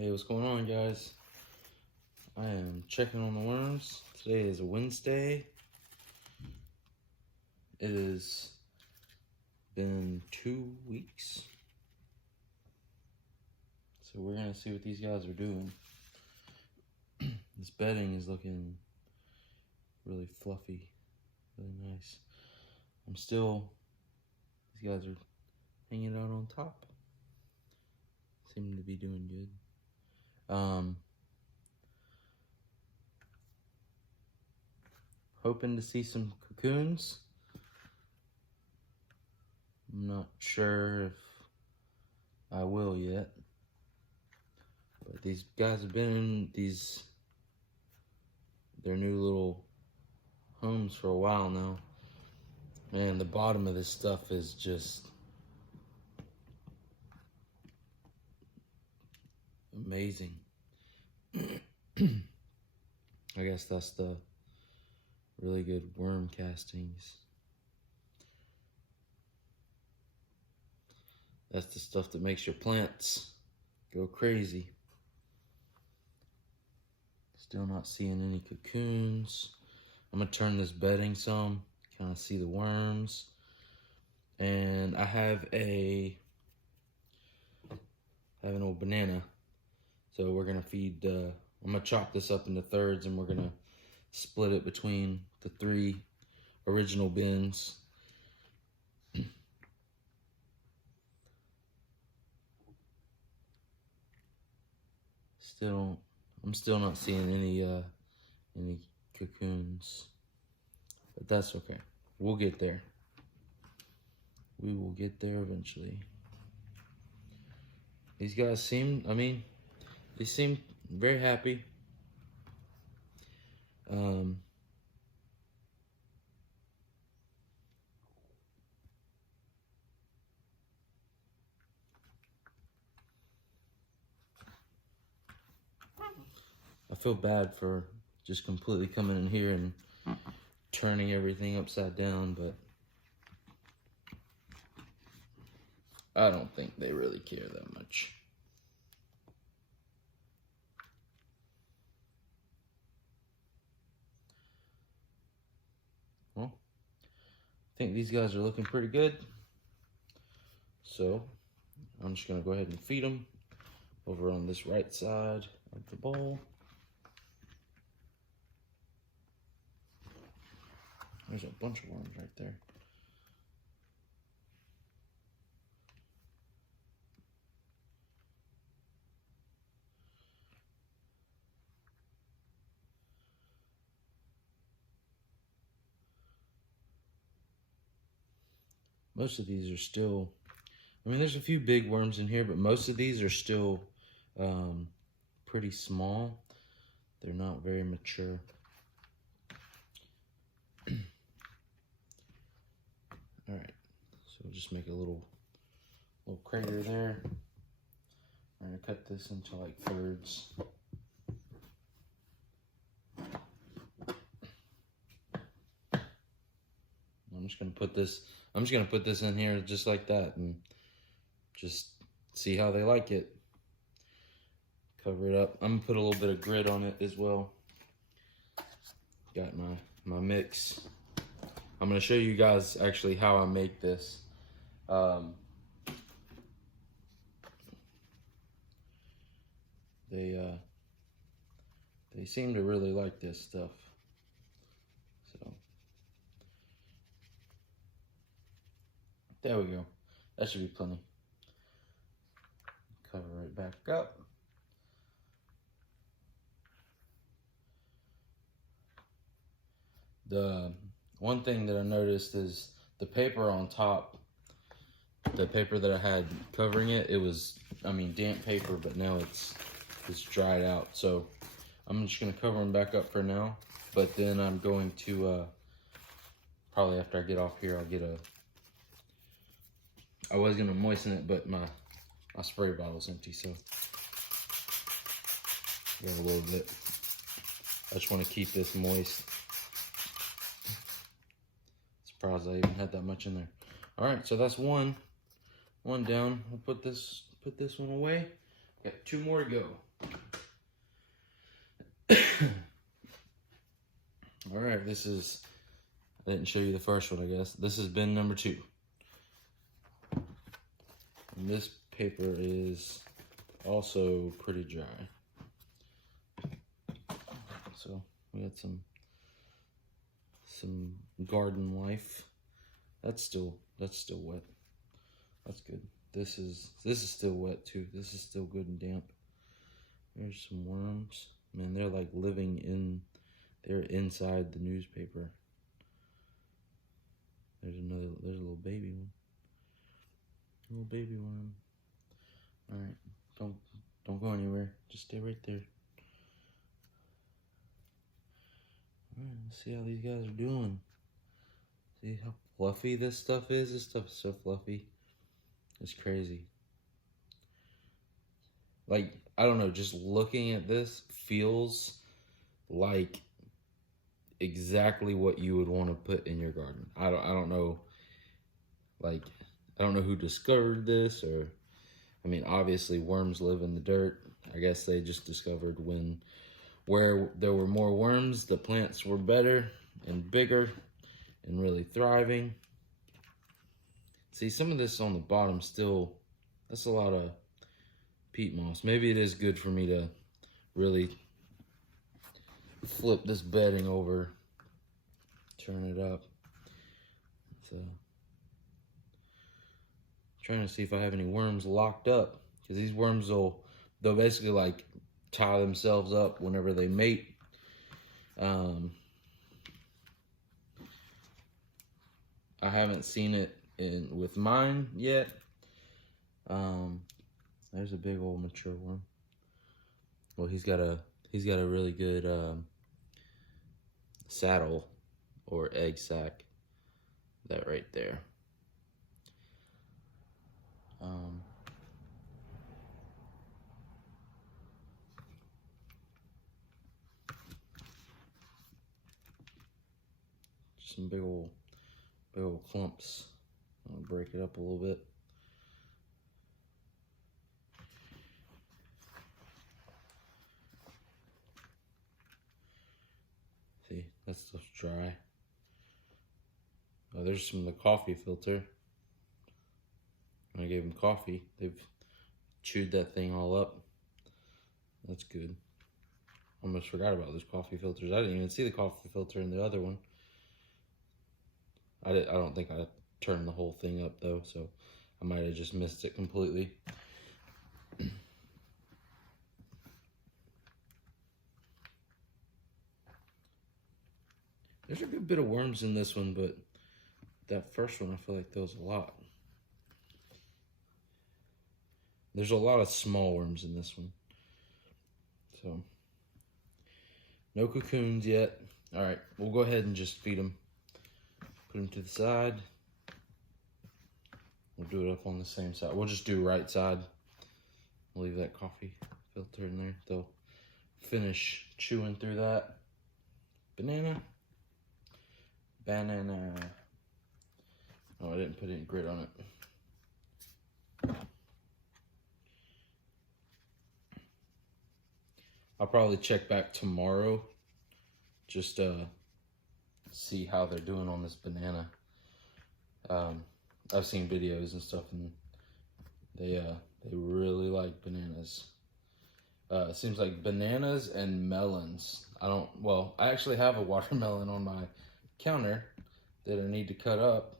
Hey, what's going on, guys? I am checking on the worms. Today is a Wednesday. It has been 2 weeks. So we're gonna see what these guys are doing. This bedding is looking really fluffy, really nice. these guys are hanging out on top. Seem to be doing good. Hoping to see some cocoons. I'm not sure if I will yet. But these guys have been in their new little homes for a while now. Man, the bottom of this stuff is just amazing. I guess that's the really good worm castings. That's the stuff that makes your plants go crazy. Still not seeing any cocoons. I'm gonna turn this bedding some, kind of see the worms. And I have an old banana. So we're gonna feed, I'm gonna chop this up into thirds and we're gonna split it between the 3 original bins. I'm still not seeing any cocoons, but that's okay. We'll get there. We will get there eventually. These guys they seem very happy. I feel bad for just completely coming in here and turning everything upside down, but I don't think they really care that much. Well, I think these guys are looking pretty good. So I'm just gonna go ahead and feed them over on this right side of the bowl. There's a bunch of worms right there. Most of these are still, there's a few big worms in here, but most of these are still pretty small. They're not very mature. All right, so we'll just make a little crater there. I'm gonna cut this into like thirds. I'm just gonna put this in here just like that and just see how they like it. Cover it up. I'm gonna put a little bit of grit on it as well. Got my mix. I'm gonna show you guys actually how I make this. They seem to really like this stuff. So there we go. That should be plenty. Cover it back up. The one thing that I noticed is the paper on top, the paper that I had covering it, it was, damp paper, but now it's dried out. So I'm just gonna cover them back up for now, but then I'm going to, probably after I get off here, I was gonna moisten it, but my spray bottle's empty, so got a little bit. I just wanna keep this moist. Surprised I even had that much in there. All right, so that's one down. I'll put this one away. Got 2 more to go. All right, this is, I didn't show you the first one, I guess. This is bin number 2. And this paper is also pretty dry. So we got some garden life. That's still wet. That's good. This is still wet too. This is still good and damp. There's some worms. Man, they're like they're inside the newspaper. There's a little baby one. Little baby worm. All right, don't go anywhere. Just stay right there. All right, let's see how these guys are doing. See how fluffy this stuff is? This stuff is so fluffy. It's crazy. Like, I don't know, just looking at this feels like exactly what you would want to put in your garden. I don't know, like, I don't know who discovered this, or, I mean, obviously worms live in the dirt. I guess they just discovered where there were more worms, the plants were better and bigger and really thriving. See, some of this on the bottom still, that's a lot of peat moss. Maybe it is good for me to really flip this bedding over, turn it up. So, trying to see if I have any worms locked up, because these worms they'll basically like tie themselves up whenever they mate. I haven't seen it with mine yet. There's a big old mature worm. Well, he's got a really good saddle or egg sac. That right there. Some big old clumps. I'll break it up a little bit. See, that stuff's dry. Oh, there's some of the coffee filter. When I gave them coffee, they've chewed that thing all up. That's good. Almost forgot about those coffee filters. I didn't even see the coffee filter in the other one. I don't think I turned the whole thing up though, so I might have just missed it completely. There's a good bit of worms in this one, but that first one I feel like there was a lot. There's a lot of small worms in this one. So, no cocoons yet. All right, we'll go ahead and just feed them. Put them to the side. We'll do it up on the same side. We'll just do right side. We'll leave that coffee filter in there. They'll finish chewing through that. Banana. Oh, I didn't put any grit on it. I'll probably check back tomorrow. Just see how they're doing on this banana. I've seen videos and stuff, and they really like bananas. It seems like bananas and melons. I actually have a watermelon on my counter that I need to cut up.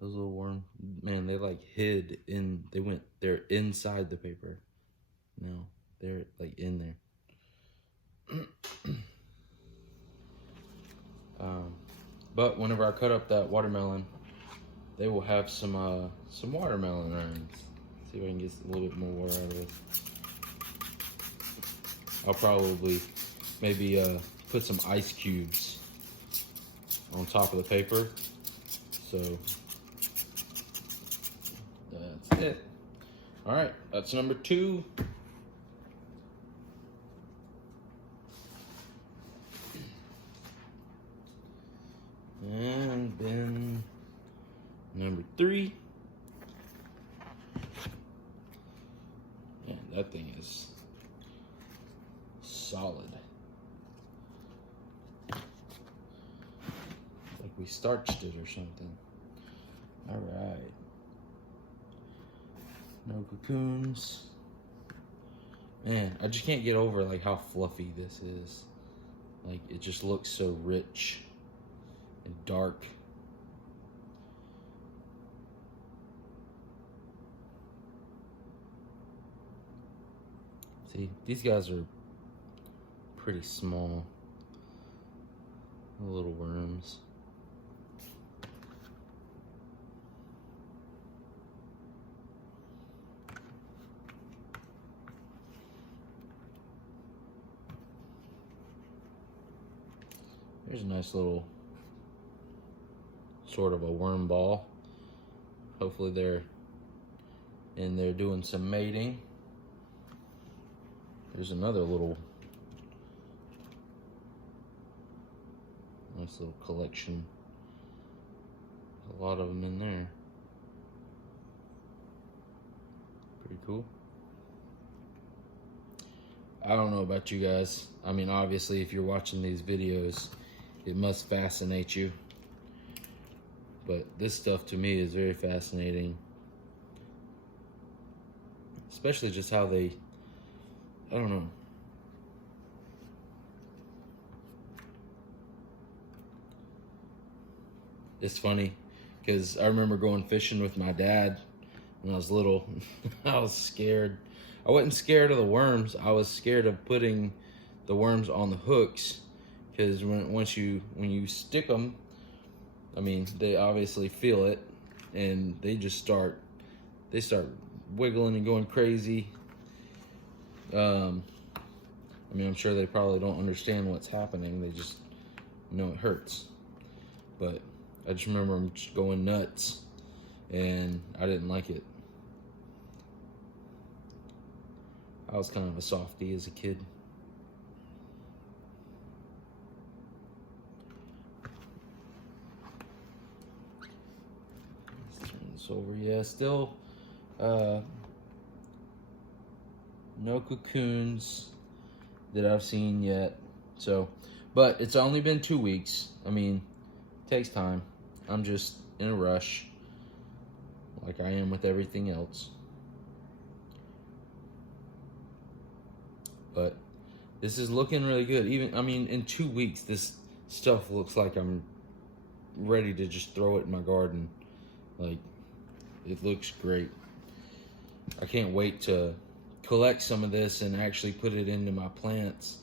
Those little worms, man, they like hid in, they're inside the paper. No, they're like in there. But whenever I cut up that watermelon, they will have some watermelon urns. See if I can get a little bit more water out of it. I'll probably maybe put some ice cubes on top of the paper. So that's it. All right, that's number 2. 3. Man, that thing is solid. Like we starched it or something. All right. No cocoons. Man, I just can't get over like how fluffy this is. Like it just looks so rich and dark. See, these guys are pretty small. Little worms. Here's a nice little sort of a worm ball. Hopefully they're in there doing some mating. There's another little nice little collection. A lot of them in there. Pretty cool. I don't know about you guys. I mean, obviously, if you're watching these videos, it must fascinate you. But this stuff to me is very fascinating. Especially just how they, I don't know. It's funny because I remember going fishing with my dad when I was little. I was scared. I wasn't scared of the worms. I was scared of putting the worms on the hooks because when you stick them, I mean, they obviously feel it and they start wiggling and going crazy. I mean, I'm sure they probably don't understand what's happening. They just know it hurts. But I just remember them just going nuts and I didn't like it. I was kind of a softie as a kid. Let's turn this over. Yeah, still no cocoons that I've seen yet. So, but it's only been 2 weeks. I mean, it takes time. I'm just in a rush, like I am with everything else. But this is looking really good. Even, I mean, in 2 weeks, this stuff looks like I'm ready to just throw it in my garden. Like, it looks great. I can't wait to collect some of this and actually put it into my plants.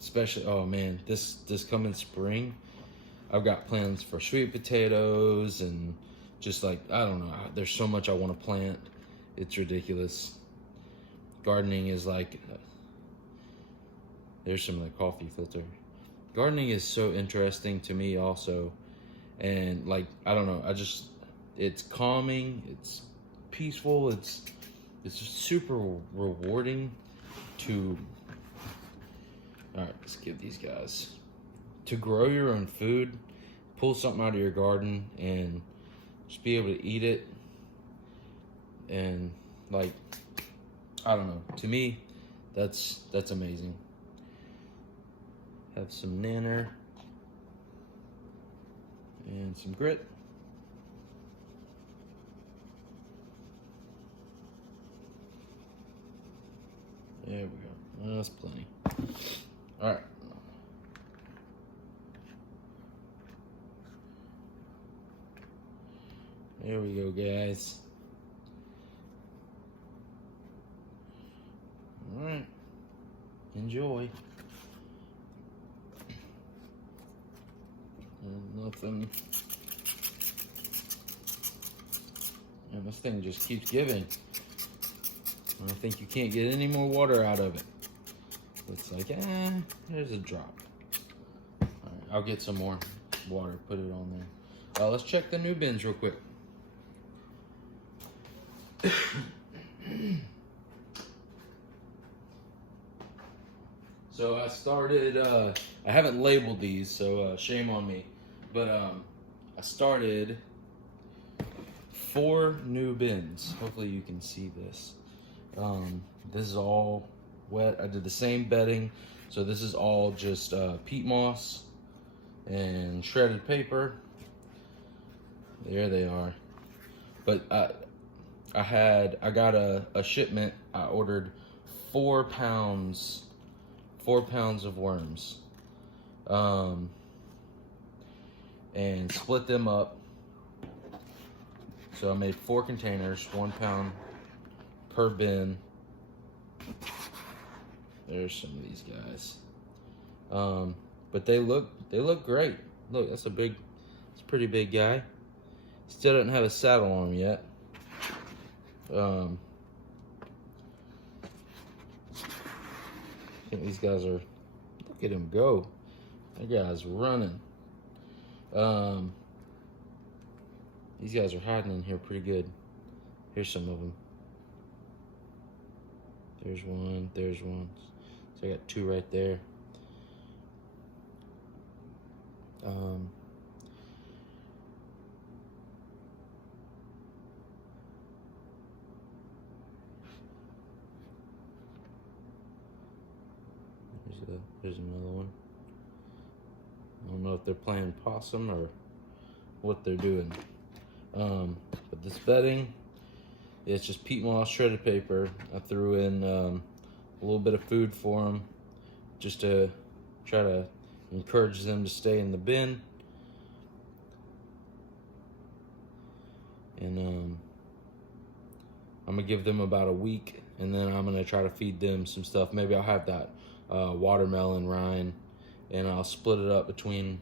Especially, oh man, this coming spring, I've got plans for sweet potatoes and just like, I don't know, there's so much I want to plant. It's ridiculous. Gardening is like, there's some of the coffee filter. Gardening is so interesting to me also. And like, I don't know, it's calming, it's peaceful, it's just super rewarding to, all right, let's give these guys, to grow your own food, pull something out of your garden and just be able to eat it. And like, I don't know, to me, that's amazing. Have some nanner and some grit. There we go. Well, that's plenty. All right. There we go, guys. All right. Enjoy. There's nothing. And this thing just keeps giving. I think you can't get any more water out of it. It's like, there's a drop. All right, I'll get some more water, put it on there. Let's check the new bins real quick. So I started, I haven't labeled these, so shame on me. But I started 4 new bins. Hopefully you can see this. This is all wet. I did the same bedding. So this is all just peat moss and shredded paper. There they are. But I got a shipment. I ordered 4 pounds of worms. And split them up. So I made 4 containers, 1 pound per bin. There's some of these guys. But they look great. Look, it's a pretty big guy. Still doesn't have a saddle on him yet. I think these guys are, look at him go. That guy's running. These guys are hiding in here pretty good. Here's some of them. There's one, there's one. So I got 2 right there. There's another one. I don't know if they're playing possum or what they're doing. But this bedding, it's just peat moss, shredded paper. I threw in a little bit of food for them, just to try to encourage them to stay in the bin. And I'm gonna give them about a week, and then I'm gonna try to feed them some stuff. Maybe I'll have that watermelon rind, and I'll split it up between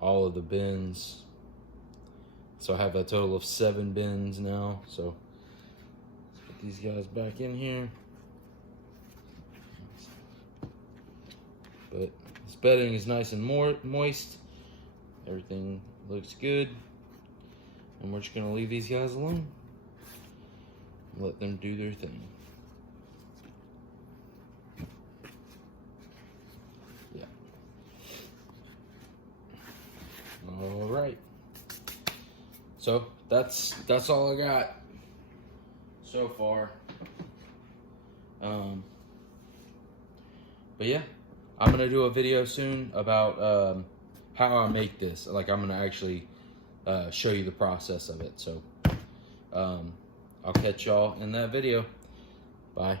all of the bins. So I have a total of 7 bins now. So let's put these guys back in here. But this bedding is nice and moist. Everything looks good. And we're just gonna leave these guys alone and let them do their thing. Yeah. All right. So that's all I got so far. But yeah, I'm gonna do a video soon about how I make this. Like, I'm gonna actually show you the process of it. So I'll catch y'all in that video. Bye.